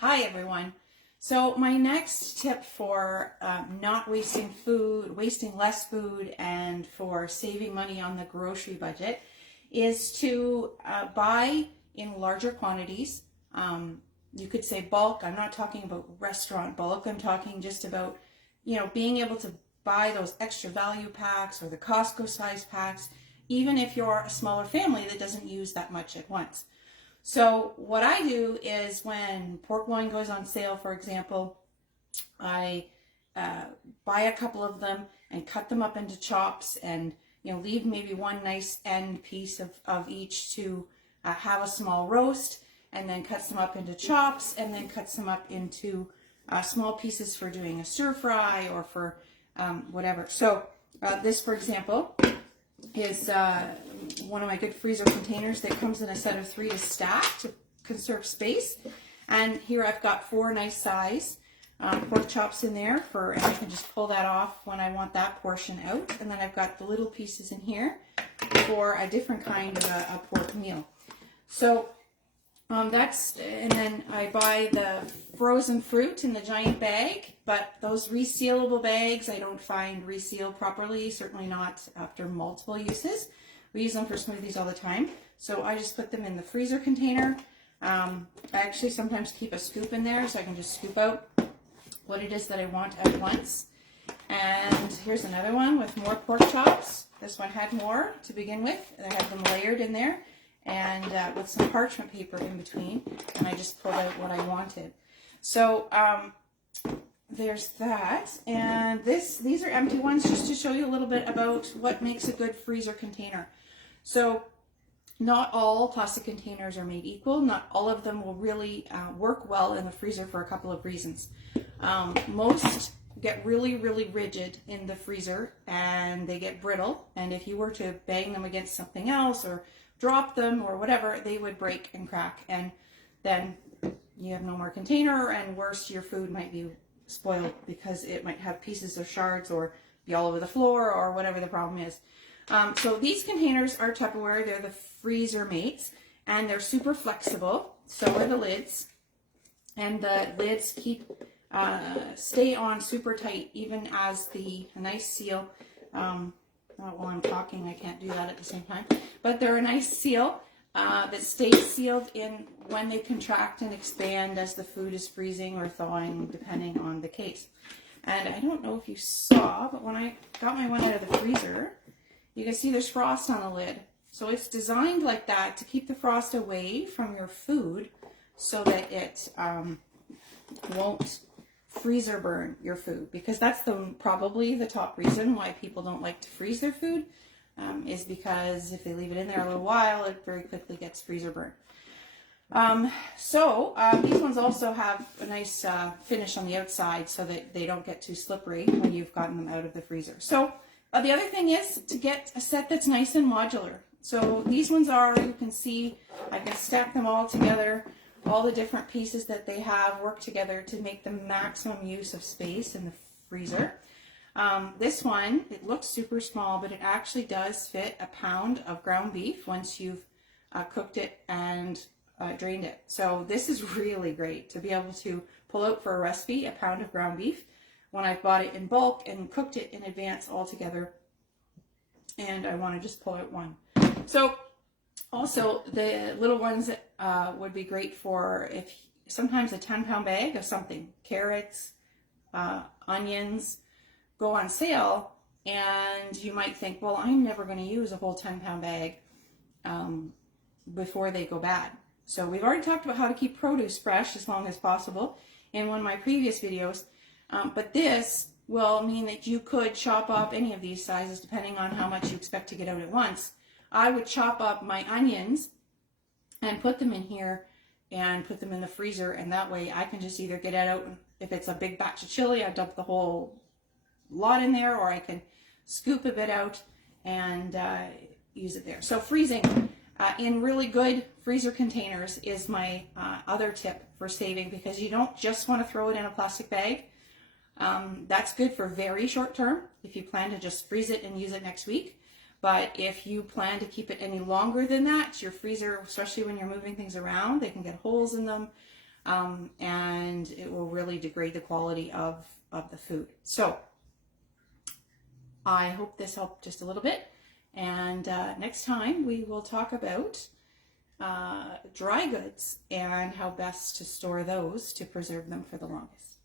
Hi everyone. So my next tip for not wasting food, wasting less food, and for saving money on the grocery budget is to buy in larger quantities. You could say bulk. I'm not talking about restaurant bulk. I'm talking just about, being able to buy those extra value packs or the Costco size packs, even if you're a smaller family that doesn't use that much at once. So what I do is when pork loin goes on sale, for example, I buy a couple of them and cut them up into chops and, leave maybe one nice end piece of each to have a small roast, and then cuts them up into chops and then cuts them up into small pieces for doing a stir fry or for whatever. So this, for example, is one of my good freezer containers that comes in a set of 3 to stack to conserve space. And here I've got 4 nice size pork chops in there and I can just pull that off when I want that portion out. And then I've got the little pieces in here for a different kind of a pork meal. So and then I buy the frozen fruit in the giant bag, but those resealable bags I don't find reseal properly, certainly not after multiple uses. We use them for smoothies all the time, so I just put them in the freezer container. I actually sometimes keep a scoop in there so I can just scoop out what it is that I want at once. And here's another one with more pork chops. This one had more to begin with, and I have them layered in there, and with some parchment paper in between, and I just pulled out what I wanted. So there's that, and these are empty ones just to show you a little bit about what makes a good freezer container. So not all plastic containers are made equal. Not all of them will really work well in the freezer for a couple of reasons. Most get really, really rigid in the freezer and they get brittle, and if you were to bang them against something else or drop them or whatever, they would break and crack, and then you have no more container, and worse, your food might be spoiled because it might have pieces of shards or be all over the floor or whatever the problem is. So these containers are Tupperware. They're the freezer mates, and they're super flexible. So are the lids, and the lids stay on super tight even as the nice seal. While I'm talking, I can't do that at the same time. But they're a nice seal that stays sealed in when they contract and expand as the food is freezing or thawing, depending on the case. And I don't know if you saw, but when I got my one out of the freezer, you can see there's frost on the lid. So it's designed like that to keep the frost away from your food so that it won't freezer burn your food, because that's probably the top reason why people don't like to freeze their food, is because if they leave it in there a little while, it very quickly gets freezer burn. These ones also have a nice finish on the outside so that they don't get too slippery when you've gotten them out of the freezer. So the other thing is to get a set that's nice and modular. So these ones you can see, I can stack them all together. All the different pieces that they have work together to make the maximum use of space in the freezer. This one, it looks super small, but it actually does fit a pound of ground beef once you've cooked it and drained it. So this is really great to be able to pull out for a recipe a pound of ground beef when I've bought it in bulk and cooked it in advance all together, and I want to just pull out one. So also, the little ones that would be great for sometimes a 10-pound bag of something, carrots, onions, go on sale, and you might think, well, I'm never going to use a whole 10-pound bag before they go bad. So we've already talked about how to keep produce fresh as long as possible in one of my previous videos, but this will mean that you could chop up any of these sizes depending on how much you expect to get out at once. I would chop up my onions and put them in here and put them in the freezer, and that way I can just either get it out. If it's a big batch of chili, I dump the whole lot in there, or I can scoop a bit out and use it there. So freezing in really good freezer containers is my other tip for saving, because you don't just want to throw it in a plastic bag. That's good for very short term if you plan to just freeze it and use it next week. But if you plan to keep it any longer than that, your freezer, especially when you're moving things around, they can get holes in them. and it will really degrade the quality of the food. So I hope this helped just a little bit. And next time we will talk about dry goods and how best to store those to preserve them for the longest.